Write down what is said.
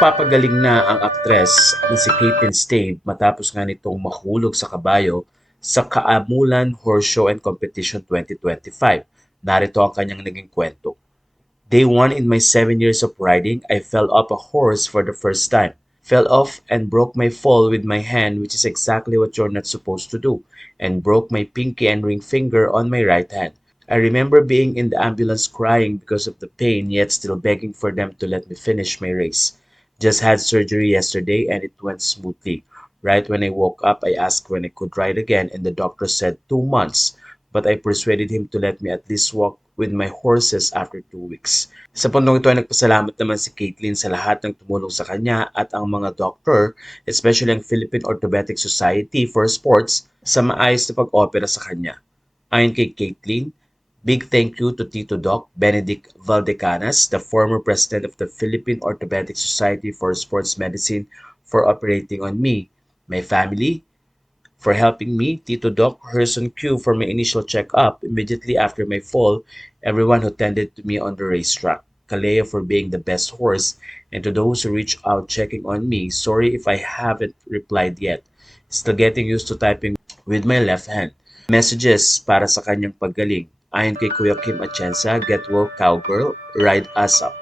Nagpapagaling na ang aktres na si Caitlin Stave matapos nga nitong mahulog sa kabayo sa Kaamulan Horse Show and Competition 2025. Narito ang kanyang naging kwento. Day 1 in my 7 years of riding, I fell off a horse for the first time. Fell off and broke my fall with my hand, which is exactly what you're not supposed to do, and broke my pinky and ring finger on my right hand. I remember being in the ambulance crying because of the pain, yet still begging for them to let me finish my race. Just had surgery yesterday and it went smoothly. Right when I woke up, I asked when I could ride again, and the doctor said 2 months, but I persuaded him to let me at least walk with my horses after 2 weeks. Sa pundong ito ay nagpasalamat naman si Caitlin sa lahat ng tumulong sa kanya at ang mga doctor, especially ang Philippine Orthopedic Society for Sports, sa maayos na pag-opera sa kanya. Ayon kay Caitlin, big thank you to Tito Doc Benedict Valdecanas, the former president of the Philippine Orthopedic Society for Sports Medicine, for operating on me, my family, for helping me, Tito Doc Herson Q for my initial checkup immediately after my fall, everyone who tended to me on the racetrack, Kaleo for being the best horse, and to those who reached out checking on me, sorry if I haven't replied yet. Still getting used to typing with my left hand. Messages para sa kanyang paggaling. Ayon kay Kuya Kim Atienza, get woke cowgirl, ride us up.